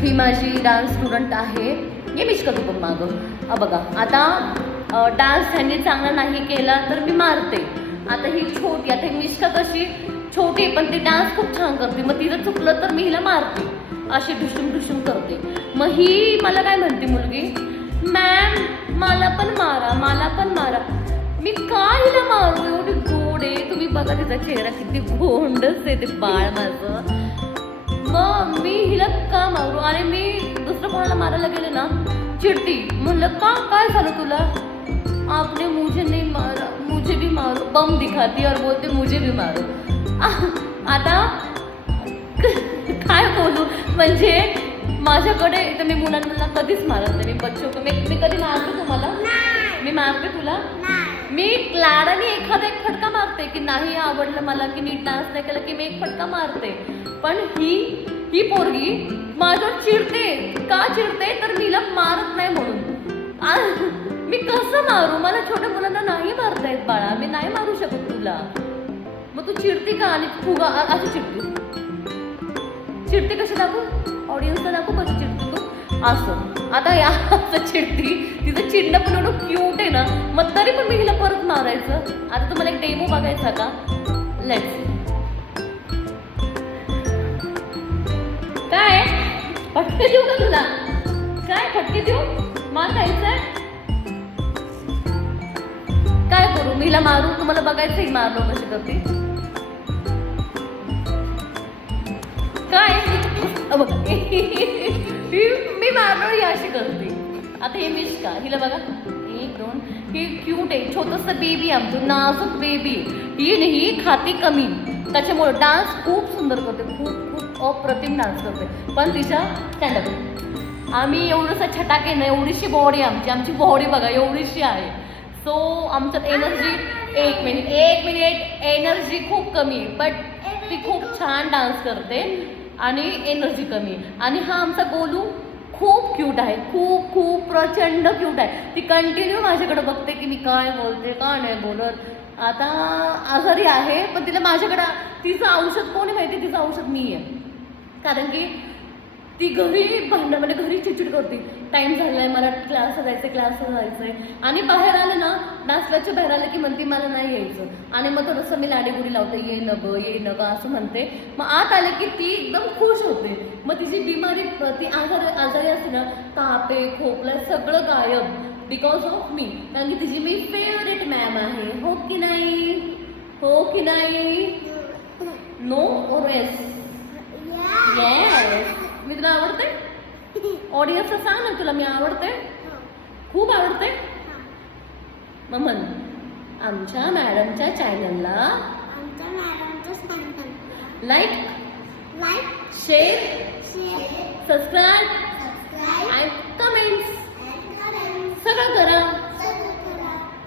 ही माझी dance student आहे. ये मिश्का तू पण मागं. बघा आता डान्स त्यांनी चांगला नाही केला तर मी मारते. आता ही छोटी, आता ही मिश्का कशी छोटी पण ती डान्स खूप छान करते. मग तिचं चुकलं तर मी हिला मारते, अशी ढुसून ढुसून करते. मग ही मला काय म्हणते मुलगी, मॅम मला पण मारा, मला पण मारा. मी काय हिला मारू, एवढी गोड आहे. तुम्ही बघा तिचा चेहरा किती गोंडच आहे ते बाळ माझं. मग मी हिला का मारू, आणि मी दुसरं कोणाला मारायला गेले ना चिडती. म्हणलं का, काय झालं तुला. आपने मुझे नहीं मारा, मुझे भी मारो. बम दिखाती और बोलते मुझे भी मारो. आता काय बोलू, म्हणजे माझ्याकडे तर मी मुलांना कधीच मारत नाही. मी बच्चो को मी कधी मारते तुम्हाला, मी मारते तुला. मी लाडाने एखादा एक फटका मारते की नाही आवडलं मला, की नीट डान्स नाही केलं की मी एक फटका मारते. पण ही पोरगी माझ्यावर चिडते. का चिडते तर मीला मारत नाही म्हणून. मी कसं मारू, मला छोट्या मुलांना नाही मारता येत बाळा, मी नाही मारू शकत तुला. मग तू चिडते का, आणि फुगा अशी चिडते कशी दाखवू, ऑडियन्सला दाखवू कशी चिडते तू असं. आता या चिडती, तिचं चिडणं पण एवढं क्यूट आहे ना, मग तरी पण मी हिला परत मारायचं. आता तुम्हाला एक डेमो बघायचा का, लेट्स. काय फटके देऊ का तुला, काय फटके देऊ, मार खायचंय, काय करू, मी हिला मारू, तुम्हाला बघायचंय मारलो कशी करते. काय मी मारलो ही अशी करते. आता हे मिश्का, हिला बघा, एक दोन, ही क्यूट आहे, छोटंसं बेबी आमचं नाजूक बेबी. ही नाही खाती कमी, त्याच्यामुळे डान्स खूप सुंदर करते, खूप खूप अप्रतिम डान्स करते. पण तिच्या स्टँडअप आम्ही एवढंसं छटाके ना, एवढीशी बॉडी आमची बॉडी बघा एवढीशी आहे. सो आमच्यात एनर्जी, एक मिनिट एनर्जी खूप कमी, बट ती खूप छान डान्स करते आणि एनर्जी कमी. आणि हा आमचा गोलू खूप क्यूट आहे, खूप खूप प्रचंड क्यूट आहे. ती कंटिन्यू माझ्याकडे बघते की मी काय बोलते का नाही बोलत. आता आजारी आहे पण तिला माझ्याकडं, तिचं औषध कोणी माहिती, तिचं औषध मी आहे. कारण की ती घरी भांडण, म्हणजे घरी चिडचिड करते. टाईम झाला आहे, मला क्लासला जायचं आहे. आणि बाहेर आलं ना, डान्सच्या बाहेर आलं की म्हणते मला नाही यायचं. आणि मग थोडंसं मी लाडीगुडी लावते, ये न ग असं म्हणते. मग आत आले की ती एकदम खुश होते. मग तिची बिमारी, ती आजारी असते ना, ताप आहे, खोकला सगळं गायब, बिकॉज ऑफ मी. कारण की तिची मी फेवरेट मॅम आहे. हो की नाही, हो की नाही, नो और येस. येस, मी तुला आवडते, ऑडियन्सला सांग ना तुला मी आवडते, खूप आवडते. मग म्हण आमच्या मॅडमच्या चॅनलला लाईक, शेअर, सबस्क्राईब आणि कमेंट्स सगळं करा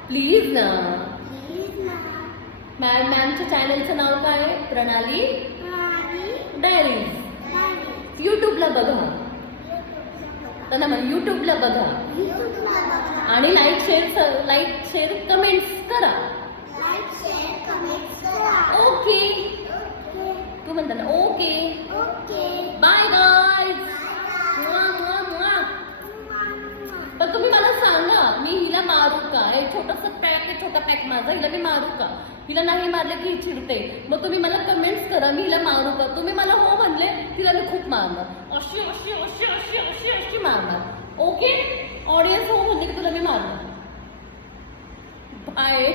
प्लीज ना. मॅमच्या चॅनलचं नाव काय आहे, प्रणाली डायरीज. यूट्यूबला बघा, त्यांना म्हण यूट्यूबला बघा आणि लाईक शेअर कमेंट्स करा. ओके, तू म्हणता ना ओके. Bye guys. पण तुम्ही मला सांगा मी हिला मारू का, हे छोटासा पॅक आहे, छोटा पॅक माझा, हिला मी मारू का. हिला नाही मारले की ही चिडते. मग तुम्ही मला कमेंट्स करा मी हिला मारू का. तुम्ही मला हो म्हणले तिला मी खूप मारणार, अशी अशी अशी अशी अशी अशी मारणार. ओके, ऑडियन्स हो म्हणले की तुला मी मारणार. बाय.